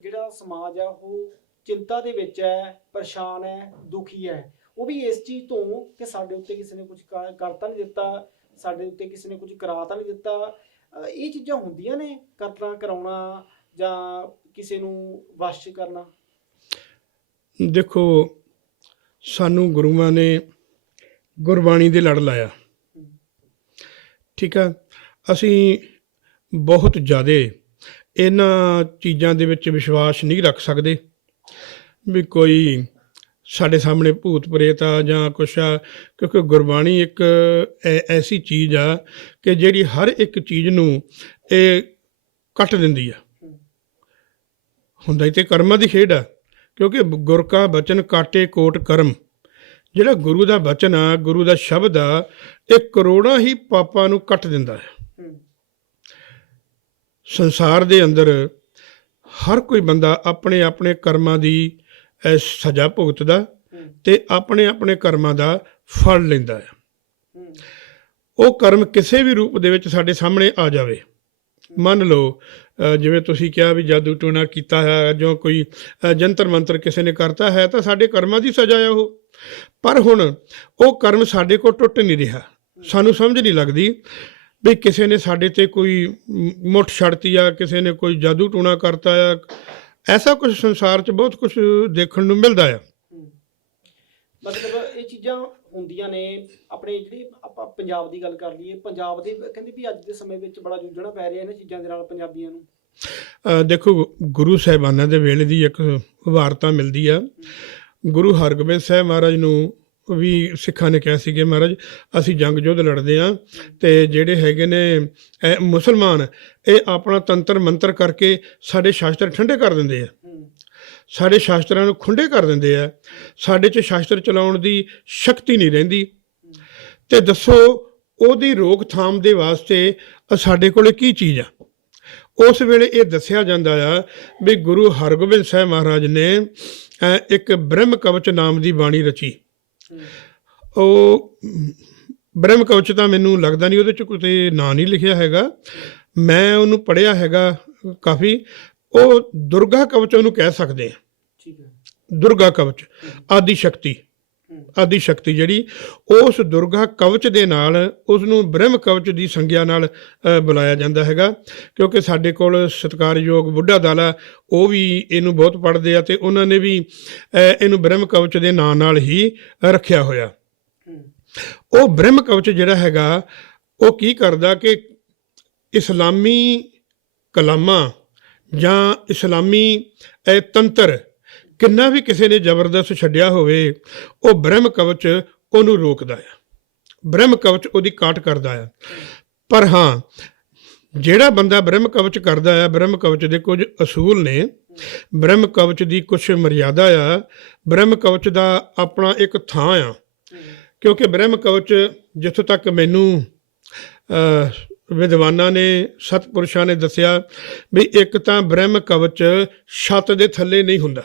ਜਿਹੜਾ ਸਮਾਜ ਆ ਉਹ ਚਿੰਤਾ ਦੇ ਵਿੱਚ ਹੈ ਪਰੇਸ਼ਾਨ ਹੈ ਦੁਖੀ ਹੈ। ਉਹ ਵੀ ਇਸ ਚੀਜ਼ ਤੋਂ ਕਿ ਸਾਡੇ ਉੱਤੇ ਕਿਸੇ ਨੇ ਕੁਝ ਕਰਤਾ ਨਹੀਂ ਦਿੱਤਾ ਸਾਡੇ ਉੱਤੇ ਕਿਸੇ ਨੇ ਕੁਝ ਕਰਾ ਤਾਂ ਨਹੀਂ ਦਿੱਤਾ। ਅਹ ਇਹ ਚੀਜ਼ਾਂ ਹੁੰਦੀਆਂ ਨੇ ਕਰਨਾ ਕਰਾਉਣਾ ਜਾਂ ਕਿਸੇ ਨੂੰ ਵਸ਼ ਕਰਨਾ? ਦੇਖੋ ਸਾਨੂੰ ਗੁਰੂਆਂ ਨੇ ਗੁਰਬਾਣੀ ਦੇ ਲੜ ਲਾਇਆ। ਠੀਕ ਆ? ਅਸੀਂ ਬਹੁਤ ਜ਼ਿਆਦਾ ਇਹਨਾਂ ਚੀਜ਼ਾਂ ਦੇ ਵਿੱਚ ਵਿਸ਼ਵਾਸ ਨਹੀਂ ਰੱਖ ਸਕਦੇ ਵੀ ਕੋਈ ਸਾਡੇ ਸਾਹਮਣੇ ਭੂਤ ਪ੍ਰੇਤ ਆ ਜਾਂ ਕੁਛ ਆ, ਕਿਉਂਕਿ ਗੁਰਬਾਣੀ ਇੱਕ ਐਸੀ ਚੀਜ਼ ਆ ਕਿ ਜਿਹੜੀ ਹਰ ਇੱਕ ਚੀਜ਼ ਨੂੰ ਇਹ ਕੱਟ ਦਿੰਦੀ ਆ। ਹੁੰਦਾ ਹੀ ਤੇ ਕਰਮਾਂ ਦੀ ਖੇਡ ਆ, ਕਿਉਂਕਿ ਗੁਰ ਕਾ ਬਚਨ ਕਾਟੇ ਕੋਟ ਕਰਮ। ਜਿਹੜਾ ਗੁਰੂ ਦਾ ਬਚਨ ਆ, ਗੁਰੂ ਦਾ ਸ਼ਬਦ ਆ, ਇਹ ਕਰੋੜਾਂ ਹੀ ਪਾਪਾਂ ਨੂੰ ਕੱਟ ਦਿੰਦਾ ਹੈ ਸੰਸਾਰ ਦੇ ਅੰਦਰ ਹਰ ਕੋਈ ਬੰਦਾ ਆਪਣੇ ਆਪਣੇ ਕਰਮਾਂ ਦੀ ਸਜ਼ਾ ਭੁਗਤਦਾ ਤੇ ਆਪਣੇ ਆਪਣੇ ਕਰਮਾਂ ਦਾ ਫਲ ਲੈਂਦਾ ਹੈ। ਉਹ ਕਰਮ ਕਿਸੇ ਵੀ ਰੂਪ ਦੇ ਵਿੱਚ ਸਾਡੇ ਸਾਹਮਣੇ ਆ ਜਾਵੇ। ਮੰਨ ਲਓ ਜਿਵੇਂ ਤੁਸੀਂ ਕਿਹਾ ਵੀ ਜਾਦੂ ਟੂਣਾ ਕੀਤਾ ਹੈ ਜੋ ਕੋਈ ਜੰਤਰ ਮੰਤਰ ਕਿਸੇ ਨੇ ਕਰਤਾ ਹੈ ਤਾਂ ਸਾਡੇ ਕਰਮਾਂ ਦੀ ਸਜ਼ਾ ਹੈ ਉਹ। ਪਰ ਹੁਣ ਉਹ ਕਰਮ ਸਾਡੇ ਕੋਲ ਟੁੱਟ ਨਹੀਂ ਰਿਹਾ। ਸਾਨੂੰ ਸਮਝ ਨਹੀਂ ਲੱਗਦੀ ਵੀ ਕਿਸੇ ਨੇ ਸਾਡੇ ਤੇ ਕੋਈ ਮੁੱਠ ਛੜਤੀ ਆ ਕਿਸੇ ਨੇ ਕੋਈ ਜਾਦੂ ਟੂਣਾ ਕਰਤਾ ਆ। ਐਸਾ ਕੁਝ ਸੰਸਾਰ 'ਚ ਬਹੁਤ ਕੁਝ ਦੇਖਣ ਨੂੰ ਮਿਲਦਾ ਆ। ਮਤਲਬ ਇਹ ਚੀਜ਼ਾਂ ਹੁੰਦੀਆਂ ਨੇ ਆਪਣੇ ਜਿਹੜੀ ਆਪਾਂ ਪੰਜਾਬ ਦੀ ਗੱਲ ਕਰ ਲਈਏ ਪੰਜਾਬ ਦੇ ਕਹਿੰਦੇ ਵੀ ਅੱਜ ਦੇ ਸਮੇਂ ਵਿੱਚ ਬੜਾ ਜੂਝਣਾ ਪੈ ਰਿਹਾ ਇਹਨਾਂ ਚੀਜ਼ਾਂ ਦੇ ਨਾਲ ਪੰਜਾਬੀਆਂ ਨੂੰ। ਦੇਖੋ ਗੁਰੂ ਸਾਹਿਬਾਨਾਂ ਦੇ ਵੇਲੇ ਦੀ ਇੱਕ ਵਾਰਤਾ ਮਿਲਦੀ ਆ। ਗੁਰੂ ਹਰਗੋਬਿੰਦ ਸਾਹਿਬ ਮਹਾਰਾਜ ਨੂੰ ਵੀ ਸਿੱਖਾਂ ਨੇ ਕਿਹਾ ਸੀ ਕਿ ਮਹਾਰਾਜ, ਅਸੀਂ ਜੰਗ ਯੁੱਧ ਲੜਦੇ ਆ ਤੇ ਜਿਹੜੇ ਹੈਗੇ ਨੇ ਮੁਸਲਮਾਨ, ਇਹ ਆਪਣਾ ਤੰਤਰ ਮੰਤਰ ਕਰਕੇ ਸਾਡੇ ਸ਼ਾਸਤਰ ਠੰਡੇ ਕਰ ਦਿੰਦੇ ਆ। ਸਾਡੇ ਸ਼ਾਸਤਰਾਂ ਨੂੰ ਖੁੰਡੇ ਕਰ ਦਿੰਦੇ ਆ। ਸਾਡੇ 'ਚ ਸ਼ਾਸਤਰ ਚਲਾਉਣ ਦੀ ਸ਼ਕਤੀ ਨਹੀਂ ਰਹਿੰਦੀ। ਤੇ ਦੱਸੋ, ਉਹਦੀ ਰੋਕਥਾਮ ਦੇ ਵਾਸਤੇ ਸਾਡੇ ਕੋਲੇ ਕੀ ਚੀਜ਼ ਆ? ਉਸ ਵੇਲੇ ਇਹ ਦੱਸਿਆ ਜਾਂਦਾ ਆ ਵੀ ਗੁਰੂ ਹਰਗੋਬਿੰਦ ਸਾਹਿਬ ਮਹਾਰਾਜ ਨੇ ਇੱਕ ਬ੍ਰਹਮ ਕਵਚ ਨਾਮ ਦੀ ਬਾਣੀ ਰਚੀ। ਉਹ ਬ੍ਰਹਮ ਕਵਚ ਤਾਂ ਮੈਨੂੰ ਲੱਗਦਾ ਨਹੀਂ ਉਹਦੇ ਚ ਕੋਈ ਨਾਂ ਨਹੀਂ ਲਿਖਿਆ ਹੈਗਾ। ਮੈਂ ਉਹਨੂੰ ਪੜ੍ਹਿਆ ਹੈਗਾ ਕਾਫੀ। ਉਹ ਦੁਰਗਾ ਕਵਚ ਉਹਨੂੰ ਕਹਿ ਸਕਦੇ ਆ। ਠੀਕ ਹੈ। ਦੁਰਗਾ ਕਵਚ ਆਦਿ ਸ਼ਕਤੀ। ਆਦਿ ਸ਼ਕਤੀ ਜਿਹੜੀ, ਉਸ ਦੁਰਗਾ ਕਵਚ ਦੇ ਨਾਲ ਉਸ ਨੂੰ ਬ੍ਰਹਮ ਕਵਚ ਦੀ ਸੰਗਿਆ ਨਾਲ ਬੁਲਾਇਆ ਜਾਂਦਾ ਹੈਗਾ। ਕਿਉਂਕਿ ਸਾਡੇ ਕੋਲ ਸਤਿਕਾਰਯੋਗ ਬੁੱਢਾ ਦਲ ਆ ਉਹ ਵੀ ਇਹਨੂੰ ਬਹੁਤ ਪੜ੍ਹਦੇ ਆ ਤੇ ਉਹਨਾਂ ਨੇ ਵੀ ਇਹਨੂੰ ਬ੍ਰਹਮ ਕਵਚ ਦੇ ਨਾਂ ਨਾਲ ਹੀ ਰੱਖਿਆ ਹੋਇਆ। ਉਹ ਬ੍ਰਹਮ ਕਵਚ ਜਿਹੜਾ ਹੈਗਾ, ਉਹ ਕੀ ਕਰਦਾ ਕਿ ਇਸਲਾਮੀ ਕਲਾਮਾਂ ਜਾਂ ਇਸਲਾਮੀ ਤੰਤਰ ਕਿੰਨਾ ਵੀ ਕਿਸੇ ਨੇ ਜ਼ਬਰਦਸਤ ਛੱਡਿਆ ਹੋਵੇ, ਉਹ ਬ੍ਰਹਮ ਕਵਚ ਉਹਨੂੰ ਰੋਕਦਾ ਆ। ਬ੍ਰਹਮ ਕਵਚ ਉਹਦੀ ਕਾਟ ਕਰਦਾ ਆ। ਪਰ ਹਾਂ, ਜਿਹੜਾ ਬੰਦਾ ਬ੍ਰਹਮ ਕਵਚ ਕਰਦਾ ਆ, ਬ੍ਰਹਮ ਕਵਚ ਦੇ ਕੁਝ ਅਸੂਲ ਨੇ। ਬ੍ਰਹਮ ਕਵਚ ਦੀ ਕੁਝ ਮਰਿਆਦਾ ਆ। ਬ੍ਰਹਮ ਕਵਚ ਦਾ ਆਪਣਾ ਇੱਕ ਥਾਂ ਆ। ਕਿਉਂਕਿ ਬ੍ਰਹਮ ਕਵਚ ਜਿੱਥੋਂ ਤੱਕ ਮੈਨੂੰ ਵਿਦਵਾਨਾਂ ਨੇ, ਸਤਪੁਰਸ਼ਾਂ ਨੇ ਦੱਸਿਆ ਵੀ ਇੱਕ ਤਾਂ ਬ੍ਰਹਮ ਕਵਚ ਛੱਤ ਦੇ ਥੱਲੇ ਨਹੀਂ ਹੁੰਦਾ।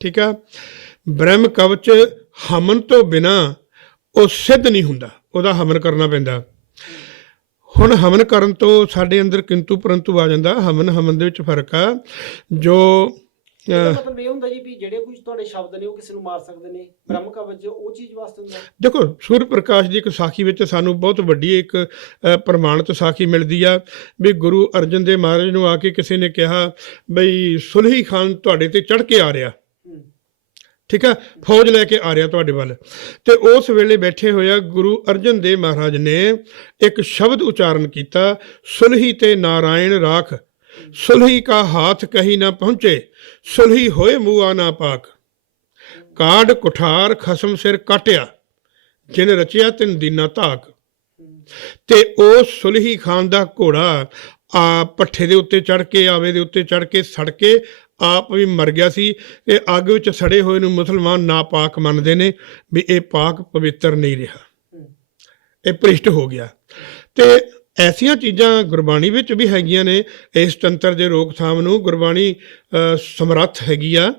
ਠੀਕ ਆ? ਬ੍ਰਹਮ ਕਵਚ ਹਮਨ ਤੋਂ ਬਿਨਾ ਉਹ ਸਿੱਧ ਨਹੀਂ ਹੁੰਦਾ। ਉਹਦਾ ਹਮਨ ਕਰਨਾ ਪੈਂਦਾ। ਹੁਣ ਹਮਨ ਕਰਨ ਤੋਂ ਸਾਡੇ ਅੰਦਰ ਕਿੰਤੂ ਪਰੰਤੂ ਆ ਜਾਂਦਾ। ਹਮਨ ਹਮਨ ਦੇ ਵਿੱਚ ਫ਼ਰਕ ਆ। ਜੋ ਇਹਦਾ ਅ, ਮਤਲਬ ਇਹ ਹੁੰਦਾ ਜੀ ਵੀ ਜਿਹੜੇ ਕੁਝ ਤੁਹਾਡੇ ਸ਼ਬਦ ਨੇ ਉਹ ਕਿਸੇ ਨੂੰ ਮਾਰ ਸਕਦੇ ਨੇ। ਬ੍ਰਹਮ ਕਵਚ ਉਹ ਚੀਜ਼ ਵਾਸਤੇ ਹੁੰਦਾ। ਦੇਖੋ ਸੂਰ ਪ੍ਰਕਾਸ਼ ਦੀ ਇੱਕ ਸਾਖੀ ਵਿੱਚ ਸਾਨੂੰ ਬਹੁਤ ਵੱਡੀ ਇੱਕ ਪ੍ਰਮਾਣਿਤ ਸਾਖੀ ਮਿਲਦੀ ਆ। ਵੀ ਗੁਰੂ ਅਰਜਨ ਦੇਵ ਮਹਾਰਾਜ ਨੂੰ ਆ ਕੇ ਕਿਸੇ ਨੇ ਕਿਹਾ ਬਈ ਸੁਲਹੀ ਖਾਨ ਤੁਹਾਡੇ ਤੇ ਚੜ ਕੇ ਆ ਰਿਹਾ। ਠੀਕ ਆ ਫੌਜ ਲੈ ਕੇ ਆ ਰਿਹਾ ਤੁਹਾਡੇ ਵੱਲ। ਤੇ ਉਸ ਵੇਲੇ ਬੈਠੇ ਹੋਇਆ ਗੁਰੂ ਅਰਜਨ ਦੇਵ ਮਹਾਰਾਜ ਨੇ ਇੱਕ ਸ਼ਬਦ ਉਚਾਰਨ ਕੀਤਾ, ਸੁਲਹੀ ਤੇ ਨਾਰਾਇਣ ਰਾਖ, ਸੁਲਹੀ ਕਾ ਹਾਥ ਕਹੀ ਨਾ ਪਹੁੰਚੇ, ਸੁਲਹੀ ਹੋਏ ਮੂਆ ਨਾ ਪਾਕ। ਕਾੜ ਕੁਠਾਰ ਖਸਮ ਸਿਰ ਕਾਟਿਆ, ਜਿਨ ਰਚਿਆ ਤਿਨ ਦੀਨਾ ਧਾਕ। ਤੇ ਉਹ ਸੁਲਹੀ ਖਾਨ ਦਾ ਘੋੜਾ ਆ ਪੱਠੇ ਦੇ ਉੱਤੇ ਚੜ ਕੇ, ਆਵੇ ਦੇ ਉੱਤੇ ਚੜ ਕੇ ਸੜ ਕੇ ਆਪ ਵੀ ਮਰ ਗਿਆ ਸੀ ਇਹ ਅੱਗ ਵਿੱਚ ਸੜੇ ਹੋਏ ਨੂੰ ਮੁਸਲਮਾਨ ਨਾਪਾਕ ਮੰਨਦੇ ਨੇ ਵੀ ਇਹ ਪਾਕ ਪਵਿੱਤਰ ਨਹੀਂ ਰਿਹਾ। ਇਹ ਭ੍ਰਿਸ਼ਟ ਹੋ ਗਿਆ। ਤੇ ਐਸੀਆਂ ਚੀਜ਼ਾਂ ਗੁਰਬਾਣੀ ਵਿੱਚ ਵੀ ਹੈਗੀਆਂ ਨੇ। ਇਸ ਤੰਤਰ ਦੇ ਰੋਕਥਾਮ ਨੂੰ ਗੁਰਬਾਣੀ ਸਮਰੱਥ ਹੈਗੀ ਆ,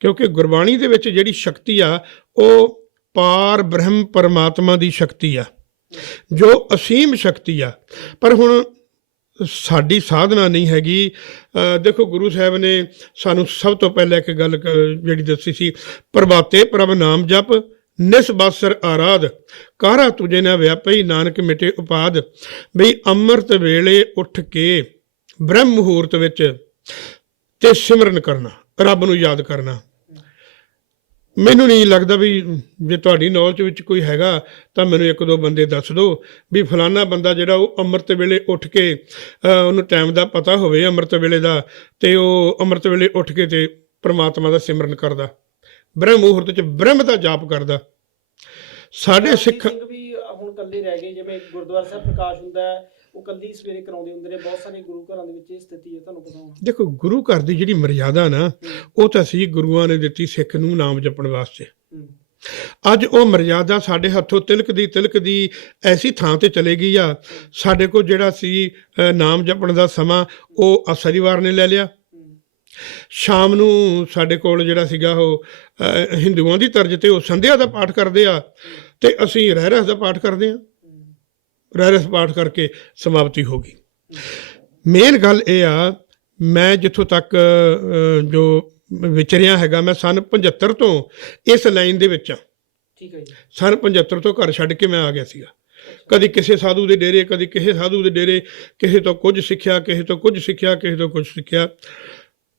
ਕਿਉਂਕਿ ਗੁਰਬਾਣੀ ਦੇ ਵਿੱਚ ਜਿਹੜੀ ਸ਼ਕਤੀ ਆ, ਉਹ ਪਾਰ ਬ੍ਰਹਮ ਪਰਮਾਤਮਾ ਦੀ ਸ਼ਕਤੀ ਆ, ਜੋ ਅਸੀਮ ਸ਼ਕਤੀ ਆ। ਪਰ ਹੁਣ ਸਾਡੀ ਸਾਧਨਾ ਨਹੀਂ ਹੈਗੀ। ਦੇਖੋ, ਗੁਰੂ ਸਾਹਿਬ ਨੇ ਸਾਨੂੰ ਸਭ ਤੋਂ ਪਹਿਲਾਂ ਇੱਕ ਗੱਲ ਕ- ਜਿਹੜੀ ਦੱਸੀ ਸੀ, ਪ੍ਰਭਾਤੇ ਪ੍ਰਭ ਨਾਮ ਜਪ, ਨਿਸ ਬਾਸਰ ਆਰਾਧ। ਕਾਰਾ ਤੁਝੇ ਨਾ ਵਿਆਪਈ ਨਾਨਕ ਮਿਟੇ ਉਪਾਦ। ਬਈ ਅੰਮ੍ਰਿਤ ਵੇਲੇ ਉੱਠ ਕੇ ਬ੍ਰਹਮ ਮੁਹੂਰਤ ਵਿੱਚ ਤੇ ਸਿਮਰਨ ਕਰਨਾ, ਰੱਬ ਨੂੰ ਯਾਦ ਕਰਨਾ। ਮੈਨੂੰ ਨਹੀਂ ਲੱਗਦਾ ਵੀ ਜੇ ਤੁਹਾਡੀ ਨੌਲੇਜ ਵਿੱਚ ਕੋਈ ਹੈਗਾ, ਤਾਂ ਮੈਨੂੰ ਇੱਕ ਦੋ ਬੰਦੇ ਦੱਸ ਦਿਓ ਵੀ ਫਲਾਨਾ ਬੰਦਾ ਜਿਹੜਾ ਉਹ ਅੰਮ੍ਰਿਤ ਵੇਲੇ ਉੱਠ ਕੇ ਉਹਨੂੰ ਟਾਈਮ ਦਾ ਪਤਾ ਹੋਵੇ ਅੰਮ੍ਰਿਤ ਵੇਲੇ ਦਾ, ਤੇ ਉਹ ਅੰਮ੍ਰਿਤ ਵੇਲੇ ਉੱਠ ਕੇ ਤੇ ਪ੍ਰਮਾਤਮਾ ਦਾ ਸਿਮਰਨ ਕਰਦਾ। ਬ੍ਰਹਮ ਮੁਹੂਰਤ ਚ ਬ੍ਰਹਮ ਦਾ ਜਾਪ ਕਰਦਾ। ਸਾਡੇ ਸਿੱਖ ਸਿੰਘ ਵੀ ਹੁਣ ਕੱਲੇ ਰਹਿ ਗਏ, ਜਿਵੇਂ ਗੁਰਦੁਆਰਾ ਸਾਹਿਬ ਪ੍ਰਕਾਸ਼ ਹੁੰਦਾ ਹੈ ਉਹ ਕੱਲੀ ਸਵੇਰੇ ਕਰਾਉਂਦੇ ਹੁੰਦੇ ਨੇ ਬਹੁਤ ਸਾਰੇ ਗੁਰੂ ਘਰਾਂ ਦੇ ਵਿੱਚ ਇਹ ਸਥਿਤੀ ਹੈ ਤੁਹਾਨੂੰ ਪਤਾ ਹੋਣਾ। ਦੇਖੋ ਗੁਰੂ ਘਰ ਦੀ ਜਿਹੜੀ ਮਰਿਆਦਾ ਨਾ ਉਹ ਤਾਂ ਸੀ ਗੁਰੂਆਂ ਨੇ ਦਿੱਤੀ ਸਿੱਖ ਨੂੰ ਨਾਮ ਜਪਣ ਵਾਸਤੇ। ਅੱਜ ਉਹ ਮਰਿਆਦਾ ਸਾਡੇ ਹੱਥੋਂ ਤਿਲਕ ਦੀ ਤਿਲਕ ਦੀ ਐਸੀ ਥਾਂ ਤੇ ਚਲੇ ਗਈ ਆ। ਸਾਡੇ ਕੋਲ ਜਿਹੜਾ ਸੀ ਨਾਮ ਜਪਣ ਦਾ ਸਮਾਂ ਉਹ ਸ਼ਨੀਵਾਰ ਨੇ ਲੈ ਲਿਆ। ਸ਼ਾਮ ਨੂੰ ਸਾਡੇ ਕੋਲ ਜਿਹੜਾ ਸੀਗਾ ਉਹ ਹਿੰਦੂਆਂ ਦੀ ਤਰਜ਼ ਤੇ ਉਹ ਸੰਧਿਆ ਦਾ ਪਾਠ ਕਰਦੇ ਆ ਤੇ ਅਸੀਂ ਰਹਿਰਸ ਦਾ ਪਾਠ ਕਰਦੇ ਆ। ਰਹਿਰਸ ਪਾਠ ਕਰਕੇ ਸਮਾਪਤੀ ਹੋ ਗਈ। ਮੇਨ ਗੱਲ ਇਹ ਆ ਮੈਂ ਜਿੱਥੋਂ ਤੱਕ ਜੋ ਵਿਚਰਿਆ ਹੈਗਾ ਮੈਂ ਸਨ 75 ਤੋਂ ਇਸ ਲਾਈਨ ਦੇ ਵਿੱਚ ਆ ਠੀਕ ਹੈ ਜੀ। ਸਨ 75 ਤੋਂ ਘਰ ਛੱਡ ਕੇ ਮੈਂ ਆ ਗਿਆ ਸੀਗਾ। ਕਦੀ ਕਿਸੇ ਸਾਧੂ ਦੇ ਡੇਰੇ ਕਦੀ ਕਿਸੇ ਸਾਧੂ ਦੇ ਡੇਰੇ ਕਿਸੇ ਤੋਂ ਕੁਝ ਸਿੱਖਿਆ ਕਿਸੇ ਤੋਂ ਕੁਝ ਸਿੱਖਿਆ ਕਿਸੇ ਤੋਂ ਕੁਝ ਸਿੱਖਿਆ।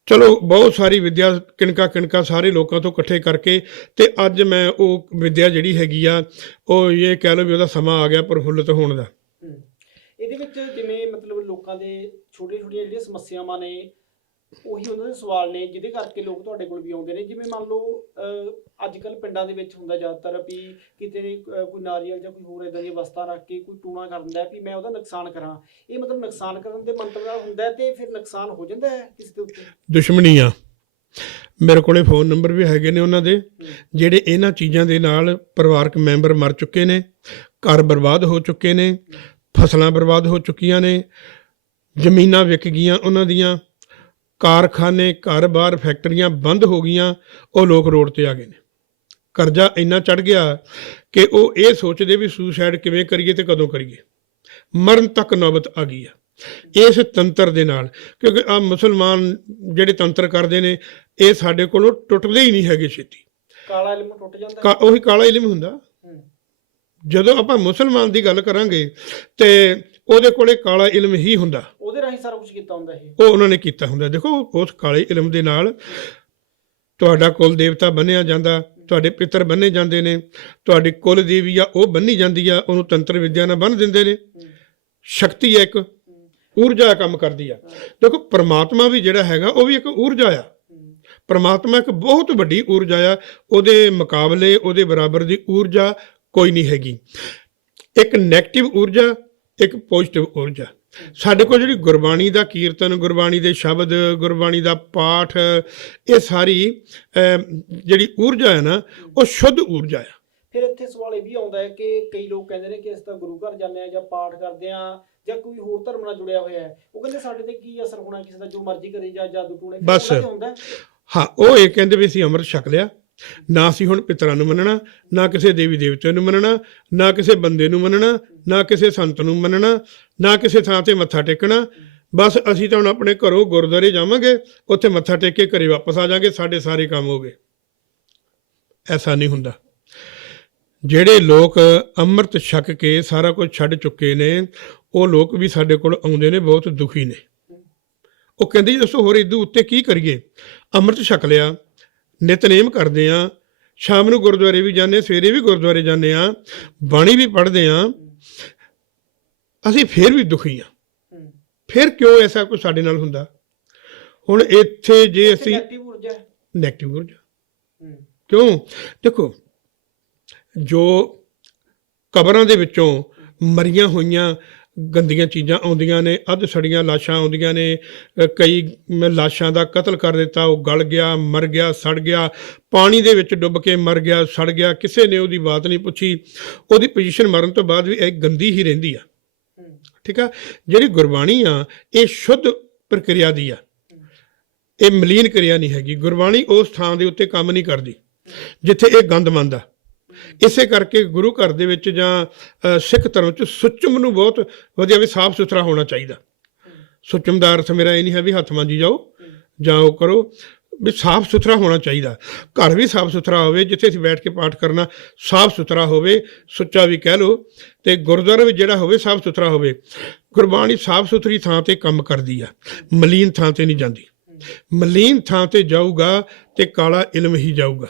ਚਲੋ, ਬਹੁਤ ਸਾਰੀ ਵਿਦਿਆ ਕਿਣਕਾ ਕਿਣਕਾ ਸਾਰੇ ਲੋਕਾਂ ਤੋਂ ਇਕੱਠੇ ਕਰਕੇ ਤੇ ਅੱਜ ਮੈਂ ਉਹ ਵਿਦਿਆ ਜਿਹੜੀ ਹੈਗੀ ਆ, ਉਹ ਇਹ ਕਹਿ ਲਓ ਵੀ ਉਹਦਾ ਸਮਾਂ ਆ ਗਿਆ ਪ੍ਰਫੁੱਲਤ ਹੋਣ ਦਾ। ਇਹਦੇ ਵਿੱਚ ਜਿਵੇਂ ਮਤਲਬ ਲੋਕਾਂ ਦੇ ਛੋਟੀਆਂ ਛੋਟੀਆਂ ਜਿਹੜੀਆਂ ਸਮੱਸਿਆਵਾਂ ਨੇ ਉਹੀ ਉਹਨਾਂ ਦੇ ਸਵਾਲ ਨੇ ਜਿਹਦੇ ਕਰਕੇ ਲੋਕ ਤੁਹਾਡੇ ਕੋਲ ਵੀ ਆਉਂਦੇ ਨੇ। ਜਿਵੇਂ ਮੰਨ ਲਓ ਅੱਜ ਕੱਲ ਪਿੰਡਾਂ ਦੇ ਵਿੱਚ ਹੁੰਦਾ ਜ਼ਿਆਦਾਤਰ ਵੀ ਕਿਤੇ ਨੇ ਕੋਈ ਨਾਰੀਅਲ ਜਾਂ ਕੋਈ ਹੋਰ ਇਦਾਂ ਦੀਆਂ ਵਸਤਾਂ ਰੱਖ ਕੇ ਕੋਈ ਟੂਣਾ ਕਰ ਦਿੰਦਾ ਹੈ ਵੀ ਮੈਂ ਉਹਦਾ ਨੁਕਸਾਨ ਕਰਾਂ। ਇਹ ਮਤਲਬ ਨੁਕਸਾਨ ਕਰਨ ਦੇ ਮੰਤਵ ਨਾਲ ਹੁੰਦਾ ਤੇ ਫਿਰ ਨੁਕਸਾਨ ਹੋ ਜਾਂਦਾ ਹੈ ਕਿਸੇ ਦੇ ਉੱਤੇ? ਦੁਸ਼ਮਣੀ ਆ। ਮੇਰੇ ਕੋਲੇ ਫੋਨ ਨੰਬਰ ਵੀ ਹੈਗੇ ਨੇ ਉਹਨਾਂ ਦੇ ਜਿਹੜੇ ਇਹਨਾਂ ਚੀਜ਼ਾਂ ਦੇ ਨਾਲ ਪਰਿਵਾਰਕ ਮੈਂਬਰ ਮਰ ਚੁੱਕੇ ਨੇ ਘਰ ਬਰਬਾਦ ਹੋ ਚੁੱਕੇ ਨੇ ਫਸਲਾਂ ਬਰਬਾਦ ਹੋ ਚੁੱਕੀਆਂ ਨੇ ਜ਼ਮੀਨਾਂ ਵਿਕ ਗਈਆਂ ਉਹਨਾਂ ਦੀਆਂ। ਕਾਰਖਾਨੇ ਘਰ-ਬਾਰ ਫੈਕਟਰੀਆਂ ਬੰਦ ਹੋ ਗਈਆਂ ਉਹ ਲੋਕ ਰੋਡ ਤੇ ਆ ਗਏ ਨੇ। ਕਰਜ਼ਾ ਇੰਨਾ ਚੜ ਗਿਆ ਕਿ ਉਹ ਇਹ ਸੋਚਦੇ ਵੀ ਸੁਸਾਈਡ ਕਿਵੇਂ ਕਰੀਏ ਤੇ ਕਦੋਂ ਕਰੀਏ। ਮਰਨ ਤੱਕ ਨੌਬਤ ਆ ਗਈ ਆ। ਇਸ ਤੰਤਰ ਦੇ ਨਾਲ ਕਿਉਂਕਿ ਆ ਮੁਸਲਮਾਨ ਜਿਹੜੇ ਤੰਤਰ ਕਰਦੇ ਨੇ ਇਹ ਸਾਡੇ ਕੋਲੋਂ ਟੁੱਟਦੇ ਹੀ ਨਹੀਂ ਹੈਗੇ ਛੇਤੀ। ਕਾਲਾ ਇਲਮ ਟੁੱਟ ਜਾਂਦਾ। ਉਹੀ ਕਾਲਾ ਇਲਮ ਹੁੰਦਾ। ਜਦੋਂ ਆਪਾਂ ਮੁਸਲਮਾਨ ਦੀ ਗੱਲ ਕਰਾਂਗੇ ਤੇ ਉਹਦੇ ਕੋਲੇ ਕਾਲਾ ਇਲਮ ਹੀ ਹੁੰਦਾ। ਉਹਦੇ ਰਾਹੀਂ ਸਾਰਾ ਕੁਝ ਕੀਤਾ ਹੁੰਦਾ ਇਹ। ਉਹ ਉਹਨਾਂ ਨੇ ਕੀਤਾ ਹੁੰਦਾ। ਦੇਖੋ ਉਸ ਕਾਲੇ ਇਲਮ ਦੇ ਨਾਲ ਤੁਹਾਡਾ ਕੁਲ ਦੇਵਤਾ ਬੰਨਿਆ ਜਾਂਦਾ ਤੁਹਾਡੇ ਪਿੱਤਰ ਬੰਨੇ ਜਾਂਦੇ ਨੇ ਤੁਹਾਡੀ ਕੁਲ ਦੇਵੀ ਆ ਉਹ ਬੰਨੀ ਜਾਂਦੀ ਆ ਉਹਨੂੰ ਤੰਤਰ ਵਿਦਿਆ ਨਾਲ ਬੰਨ ਦਿੰਦੇ ਨੇ। ਸ਼ਕਤੀ ਹੈ ਇੱਕ ਊਰਜਾ ਕੰਮ ਕਰਦੀ ਆ। ਦੇਖੋ ਪ੍ਰਮਾਤਮਾ ਵੀ ਜਿਹੜਾ ਹੈਗਾ ਉਹ ਵੀ ਇੱਕ ਊਰਜਾ ਆ। ਪ੍ਰਮਾਤਮਾ ਇੱਕ ਬਹੁਤ ਵੱਡੀ ਊਰਜਾ ਆ। ਉਹਦੇ ਮੁਕਾਬਲੇ ਉਹਦੇ ਬਰਾਬਰ ਦੀ ਊਰਜਾ ਕੋਈ ਨਹੀਂ ਹੈਗੀ। ਇੱਕ 네ਗੇਟਿਵ ਊਰਜਾ ਇੱਕ ਪੋਜ਼ਿਟਿਵ ਊਰਜਾ ਸਾਡੇ ਕੋਲ ਜਿਹੜੀ ਗੁਰਬਾਣੀ ਦਾ ਕੀਰਤਨ ਗੁਰਬਾਣੀ ਦੇ ਸ਼ਬਦ ਗੁਰਬਾਣੀ ਦਾ ਪਾਠ ਇਹ ਸਾਰੀ ਜਿਹੜੀ ਊਰਜਾ ਹੈ ਨਾ ਉਹ ਸ਼ੁੱਧ ਊਰਜਾ ਹੈ ਫਿਰ ਇੱਥੇ ਸਵਾਲ ਇਹ ਵੀ ਆਉਂਦਾ ਹੈ ਕਿ ਕਈ ਲੋਕ ਕਹਿੰਦੇ ਨੇ ਕਿ ਅਸੀਂ ਤਾਂ ਗੁਰੂ ਘਰ ਜਾਂਦੇ ਆ ਜਾਂ ਪਾਠ ਕਰਦੇ ਆ ਜਾਂ ਕੋਈ ਹੋਰ ਧਰਮ ਨਾਲ ਜੁੜਿਆ ਹੋਇਆ ਹੈ। ਉਹ ਕਹਿੰਦੇ ਸਾਡੇ ਤੇ ਕੀ ਅਸਰ ਹੋਣਾ ਕਿਸੇ ਦਾ ਜੋ ਮਰਜ਼ੀ ਕਰੇ ਜਾਂ ਜਾਦੂ ਟੂਣੇ। ਬਸ। ਹਾਂ ਉਹ ਇਹ ਕਹਿੰਦੇ ਵੀ ਅਸੀਂ ਅੰਮ੍ਰਿਤ ਛਕ ਲਿਆ। ਨਾ ਅਸੀਂ ਹੁਣ ਪਿਤਰਾਂ ਨੂੰ ਮੰਨਣਾ, ਨਾ ਕਿਸੇ ਦੇਵੀ ਦੇਵਤੇ ਨੂੰ ਮੰਨਣਾ, ਨਾ ਕਿਸੇ ਬੰਦੇ ਨੂੰ ਮੰਨਣਾ, ਨਾ ਕਿਸੇ ਸੰਤ ਨੂੰ ਮੰਨਣਾ, ਨਾ ਕਿਸੇ ਥਾਂ ਤੇ ਮੱਥਾ ਟੇਕਣਾ। ਬਸ ਅਸੀਂ ਤਾਂ ਹੁਣ ਆਪਣੇ ਘਰੋਂ ਗੁਰਦੁਆਰੇ ਜਾਵਾਂਗੇ, ਉੱਥੇ ਮੱਥਾ ਟੇਕ ਕੇ ਘਰੇ ਵਾਪਸ ਆ ਜਾਾਂਗੇ, ਸਾਡੇ ਸਾਰੇ ਕੰਮ ਹੋ ਗਏ। ਐਸਾ ਨਹੀਂ ਹੁੰਦਾ। ਜਿਹੜੇ ਲੋਕ ਅੰਮ੍ਰਿਤ ਛਕ ਕੇ ਸਾਰਾ ਕੁਝ ਛੱਡ ਚੁੱਕੇ ਨੇ, ਉਹ ਲੋਕ ਵੀ ਸਾਡੇ ਕੋਲ ਆਉਂਦੇ ਨੇ, ਬਹੁਤ ਦੁਖੀ ਨੇ। ਉਹ ਕਹਿੰਦੇ ਜੀ, ਦੱਸੋ ਹੋਰ ਇਦੋਂ ਉੱਤੇ ਕੀ ਕਰੀਏ? ਅੰਮ੍ਰਿਤ ਛਕ ਲਿਆ। ਨਿਤਨੇਮ ਕਰਦੇ ਆ। ਸ਼ਾਮ ਨੂੰ ਗੁਰਦੁਆਰੇ ਵੀ ਜਾਂਦੇ ਸਵੇਰੇ ਵੀ ਗੁਰਦੁਆਰੇ ਜਾਂਦੇ ਆ। ਬਾਣੀ ਵੀ ਪੜ੍ਹਦੇ ਆ। ਅਸੀਂ ਫੇਰ ਵੀ ਦੁਖੀ ਆ। ਫਿਰ ਕਿਉਂ ਐਸਾ ਕੁਝ ਸਾਡੇ ਨਾਲ ਹੁੰਦਾ? ਹੁਣ ਇੱਥੇ ਜੇ ਅਸੀਂ ਨੈਗੇਟਿਵ ਊਰਜਾ ਹੈ। ਨੈਗੇਟਿਵ ਊਰਜਾ। ਕਿਉਂ? ਦੇਖੋ ਜੋ ਕਬਰਾਂ ਦੇ ਵਿੱਚੋਂ ਮਰੀਆਂ ਹੋਈਆਂ ਗੰਦੀਆਂ ਚੀਜ਼ਾਂ ਆਉਂਦੀਆਂ ਨੇ, ਅੱਧ ਸੜੀਆਂ ਲਾਸ਼ਾਂ ਆਉਂਦੀਆਂ ਨੇ ਕਈ ਲਾਸ਼ਾਂ ਦਾ ਕਤਲ ਕਰ ਦਿੱਤਾ, ਉਹ ਗਲ ਗਿਆ, ਮਰ ਗਿਆ, ਸੜ ਗਿਆ, ਪਾਣੀ ਦੇ ਵਿੱਚ ਡੁੱਬ ਕੇ ਮਰ ਗਿਆ, ਸੜ ਗਿਆ, ਕਿਸੇ ਨੇ ਉਹਦੀ ਬਾਤ ਨਹੀਂ ਪੁੱਛੀ। ਉਹਦੀ ਪੋਜੀਸ਼ਨ ਮਰਨ ਤੋਂ ਬਾਅਦ ਵੀ ਇਹ ਗੰਦੀ ਹੀ ਰਹਿੰਦੀ ਆ। ਠੀਕ ਆ? ਜਿਹੜੀ ਗੁਰਬਾਣੀ ਆ, ਇਹ ਸ਼ੁੱਧ ਪ੍ਰਕਿਰਿਆ ਦੀ ਆ। ਇਹ ਮਲੀਨ ਕਿਰਿਆ ਨਹੀਂ ਹੈਗੀ। ਗੁਰਬਾਣੀ ਉਸ ਥਾਂ ਦੇ ਉੱਤੇ ਕੰਮ ਨਹੀਂ ਕਰਦੀ, ਜਿੱਥੇ ਇਹ ਗੰਦਮੰਦ ਆ ਇਸੇ ਕਰਕੇ ਗੁਰੂ ਘਰ ਦੇ ਵਿੱਚ ਜਾਂ ਸਿੱਖ ਧਰਮ ਚ ਸੁੱਚਮ ਨੂੰ ਬਹੁਤ ਵਧੀਆ ਵੀ ਸਾਫ਼ ਸੁਥਰਾ ਹੋਣਾ ਚਾਹੀਦਾ। ਸੁੱਚਮ ਦਾ ਅਰਥ ਮੇਰਾ ਇਹ ਨਹੀਂ ਹੈ ਵੀ ਹੱਥ ਮਾਂਜੀ ਜਾਓ ਜਾਂ ਉਹ ਕਰੋ, ਵੀ ਸਾਫ਼ ਸੁਥਰਾ ਹੋਣਾ ਚਾਹੀਦਾ। ਘਰ ਵੀ ਸਾਫ਼ ਸੁਥਰਾ ਹੋਵੇ, ਜਿੱਥੇ ਅਸੀਂ ਬੈਠ ਕੇ ਪਾਠ ਕਰਨਾ ਸਾਫ਼ ਸੁਥਰਾ ਹੋਵੇ, ਸੁੱਚਾ ਵੀ ਕਹਿ ਲਓ, ਤੇ ਗੁਰਦੁਆਰਾ ਵੀ ਜਿਹੜਾ ਹੋਵੇ ਸਾਫ਼ ਸੁਥਰਾ ਹੋਵੇ। ਗੁਰਬਾਣੀ ਸਾਫ਼ ਸੁਥਰੀ ਥਾਂ ਤੇ ਕੰਮ ਕਰਦੀ ਆ, ਮਲੀਨ ਥਾਂ ਤੇ ਨਹੀਂ ਜਾਂਦੀ। ਮਲੀਨ ਥਾਂ ਤੇ ਜਾਊਗਾ ਤੇ ਕਾਲਾ ਇਲਮ ਹੀ ਜਾਊਗਾ।